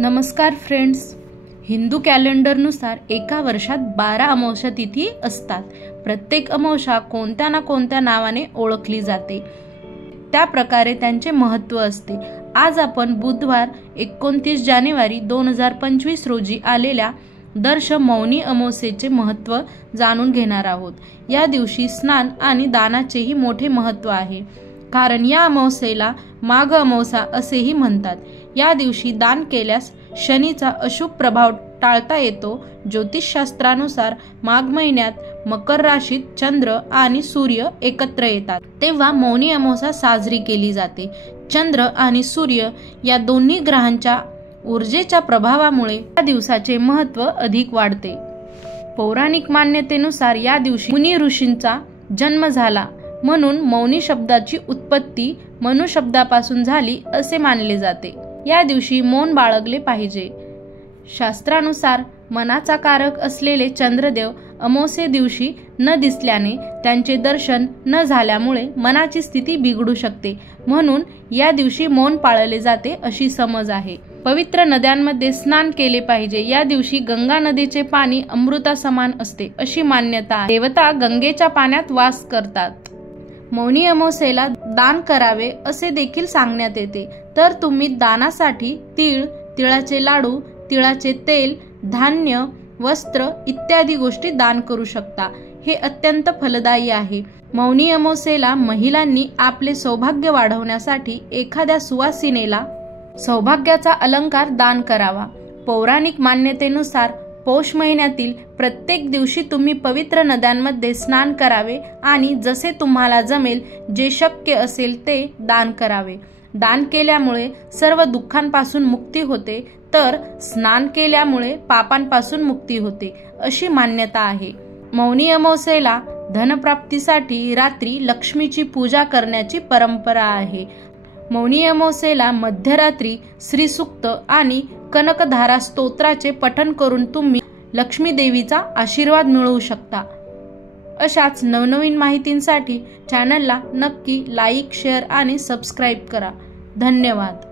नमस्कार फ्रेंड्स, हिंदू कॅलेंडरनुसार एका वर्षात 12 अमावस्या तिथी असतात। प्रत्येक अमावस्या कोणत्या ना कोणत्या नावाने ओळखली जाते, त्या प्रकारे त्यांचे महत्त्व असते। आज आपण बुधवार 29 जानेवारी 2025 रोजी आलेल्या दर्श मौनी अमावस्येचे महत्त्व जाणून घेणार आहोत। या दिवशी स्नान आणि दानाचेही मोठे महत्त्व आहे, कारण या अमावस्येला माघ अमावस्या असेही म्हणतात। या दिवशी दान केल्यास शनीचा अशुभ प्रभाव टाळता येतो। ज्योतिषशास्त्रानुसार माघ महिन्यात मकर राशीत चंद्र आणि सूर्य एकत्र येतात, तेव्हा मौनी अमावस्या साजरी केली जाते। चंद्र आणि सूर्य या दोन्ही ग्रहांच्या ऊर्जेच्या प्रभावामुळे या दिवसाचे महत्त्व अधिक वाढते। पौराणिक मान्यतेनुसार या दिवशी मुनी ऋषींचा जन्म झाला, म्हणून मौनी शब्दाची उत्पत्ती मनु शब्दापासून झाली असे मानले जाते। या दिवशी मौन बाळगले पाहिजे। शास्त्रानुसार मनाचा कारक असलेले चंद्रदेव अमावस्ये दिवशी न दिसल्याने त्यांचे दर्शन न झाल्यामुळे मनाची स्थिती बिघडू शकते, म्हणून या दिवशी मौन पाळले जाते अशी समज आहे। पवित्र नद्यांमध्ये स्नान केले पाहिजे। या दिवशी गंगा नदीचे पाणी अमृता समान असते अशी मान्यता आहे। देवता गंगेच्या पाण्यात वास करतात। मौनी अमावस्येला दान करावे असे देखील सांगण्यात येते, तर तुम्ही दानासाठी तीळ, तिळाचे लाडू, तिळाचे तेल, धान्य, वस्त्र इत्यादी गोष्टी दान करू शकता। हे अत्यंत फलदायी आहे। मौनी अमावस्येला महिलांनी आपले सौभाग्य वाढवण्यासाठी एखाद्या सुवासिनीला सौभाग्याचा अलंकार दान करावा। पौराणिक मान्यतेनुसार पौष महिन्यातील प्रत्येक दिवशी तुम्ही पवित्र नद्यांमध्ये स्नान करावे आणि जसे तुम्हाला जमेल, जे शक्य असेल ते दान करावे। दान केल्यामुळे सर्व दुःखांपासून मुक्ती होते, तर स्नान केल्यामुळे पापांपासून मुक्ती होते अशी मान्यता आहे। मौनी अमावस्येला धनप्राप्तीसाठी रात्री लक्ष्मीची पूजा करण्याची परंपरा आहे। मौनी अमावस्येला मध्यरात्री श्री सूक्त आणि कनकधारा स्तोत्राचे पठण करून तुम्ही लक्ष्मी देवीचा आशीर्वाद मिळवू शकता। अशाच नवनवीन माहितींसाठी चॅनलला नक्की लाईक, शेअर आणि सबस्क्राईब करा। धन्यवाद।